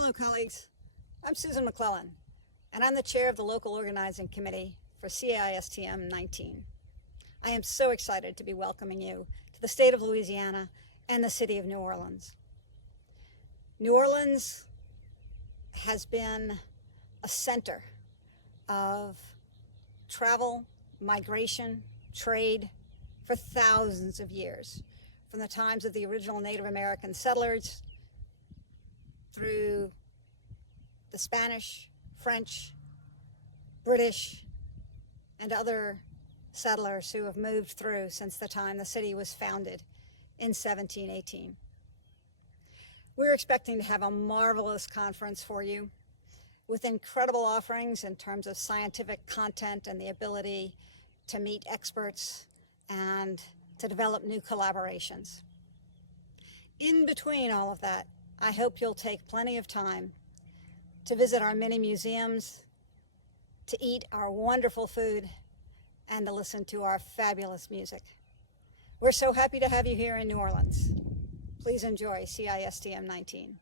Hello, colleagues. I'm Susan McLellan, and I'm the chair of the local organizing committee for CISTM19. I am so excited to be welcoming you to the state of Louisiana and the city of New Orleans. New Orleans has been a center of travel, migration, trade for thousands of years, from the times of the original Native American settlers through the Spanish, French, British, and other settlers who have moved through since the time the city was founded in 1718. We're expecting to have a marvelous conference for you with incredible offerings in terms of scientific content and the ability to meet experts and to develop new collaborations. In between all of that, I hope you'll take plenty of time to visit our many museums, to eat our wonderful food, and to listen to our fabulous music. We're so happy to have you here in New Orleans. Please enjoy CISTM19.